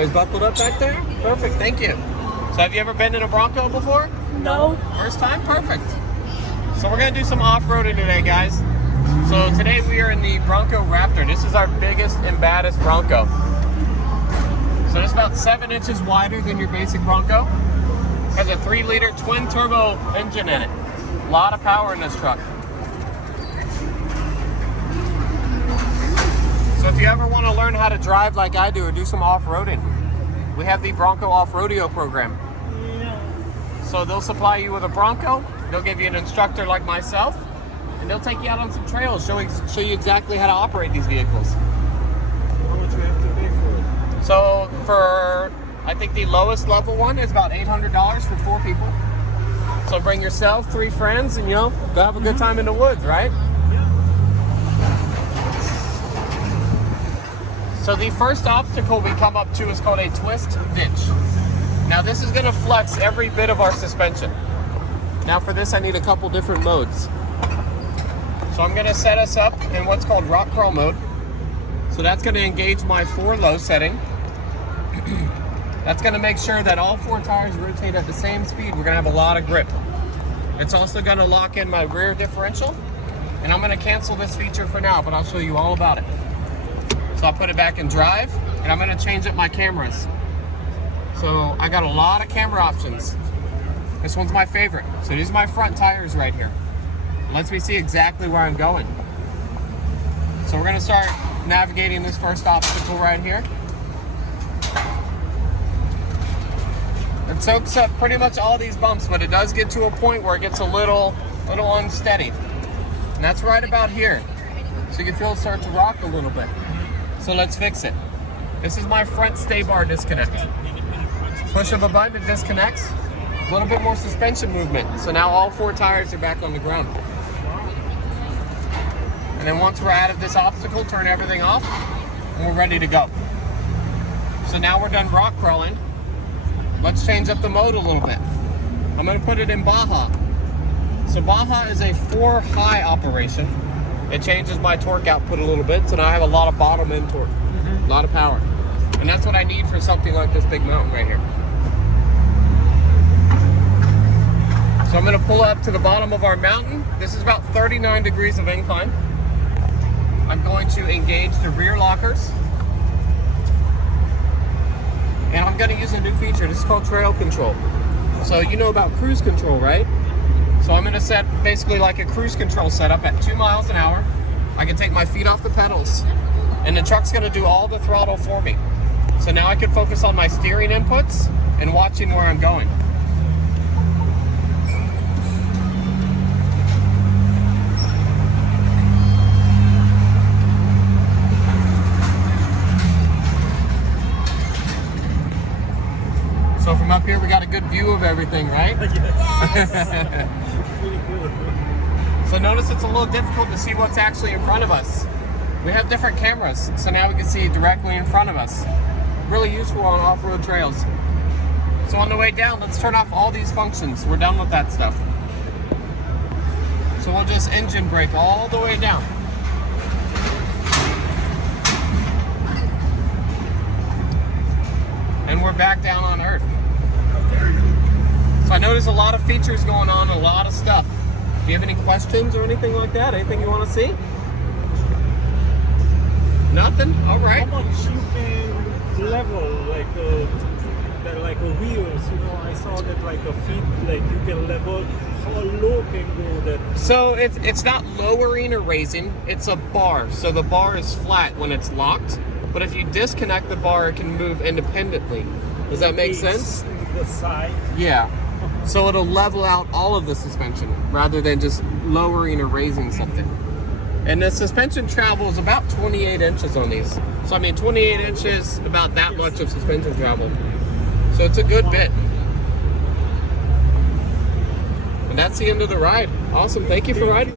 Everybody's buckled up back there? Perfect, thank you. So have you ever been in a Bronco before? No. First time? Perfect. So we're gonna do some off-roading today, guys. So today we are in the Bronco Raptor. This is our biggest and baddest Bronco. So it's about 7 inches wider than your basic Bronco. Has a 3-liter twin-turbo engine in it. A lot of power in this truck. So if you ever want to learn how to drive like I do or do some off-roading, we have the Bronco Off-Rodeo program. So they'll supply you with a Bronco, they'll give you an instructor like myself, and they'll take you out on some trails, show you exactly how to operate these vehicles. How much you have to pay for it? So for, I think the lowest level one is about $800 for 4 people. So bring yourself, 3 friends, and go have a good time in the woods, right? So the first obstacle we come up to is called a twist ditch. Now this is going to flex every bit of our suspension. Now for this I need a couple different modes. So I'm going to set us up in what's called rock crawl mode. So that's going to engage my 4 low setting. That's going to make sure that all 4 tires rotate at the same speed. We're going to have a lot of grip. It's also going to lock in my rear differential. And I'm going to cancel this feature for now, but I'll show you all about it. So I'll put it back in drive, and I'm going to change up my cameras. So I got a lot of camera options. This one's my favorite. So these are my front tires right here. It lets me see exactly where I'm going. So we're going to start navigating this first obstacle right here. It soaks up pretty much all these bumps, but it does get to a point where it gets a little unsteady. And that's right about here. So you can feel it start to rock a little bit. So let's fix it. This is my front stay bar disconnect. Push of a button, it disconnects. A little bit more suspension movement. So now all 4 tires are back on the ground. And then once we're out of this obstacle, turn everything off, and we're ready to go. So now we're done rock crawling. Let's change up the mode a little bit. I'm gonna put it in Baja. So Baja is a 4-high operation. It changes my torque output a little bit, so now I have a lot of bottom end torque, a lot of power. And that's what I need for something like this big mountain right here. So I'm gonna pull up to the bottom of our mountain. This is about 39 degrees of incline. I'm going to engage the rear lockers. And I'm gonna use a new feature. This is called trail control. So you know about cruise control, right? So I'm gonna set basically like a cruise control setup at 2 miles an hour. I can take my feet off the pedals, and the truck's gonna do all the throttle for me. So now I can focus on my steering inputs and watching where I'm going. So from up here, we got a good view of everything, right? Yes. So notice it's a little difficult to see what's actually in front of us. We have different cameras, so now we can see directly in front of us. Really useful on off-road trails. So on the way down, let's turn off all these functions. We're done with that stuff. So we'll just engine brake all the way down. And we're back down on Earth. So I know there's a lot of features going on, a lot of stuff. Do you have any questions or anything like that? Anything you want to see? Nothing? All right. How much you can level like wheels? You know, I saw that like a feet, like you can level. How low can go that? So it's not lowering or raising. It's a bar. So the bar is flat when it's locked. But if you disconnect the bar, it can move independently. Does that make sense? The side. Yeah. So it'll level out all of the suspension rather than just lowering or raising something. And the suspension travel is about 28 inches on these. So I mean 28 inches, about that much of suspension travel. So it's a good bit. And that's the end of the ride. Awesome, thank you for riding.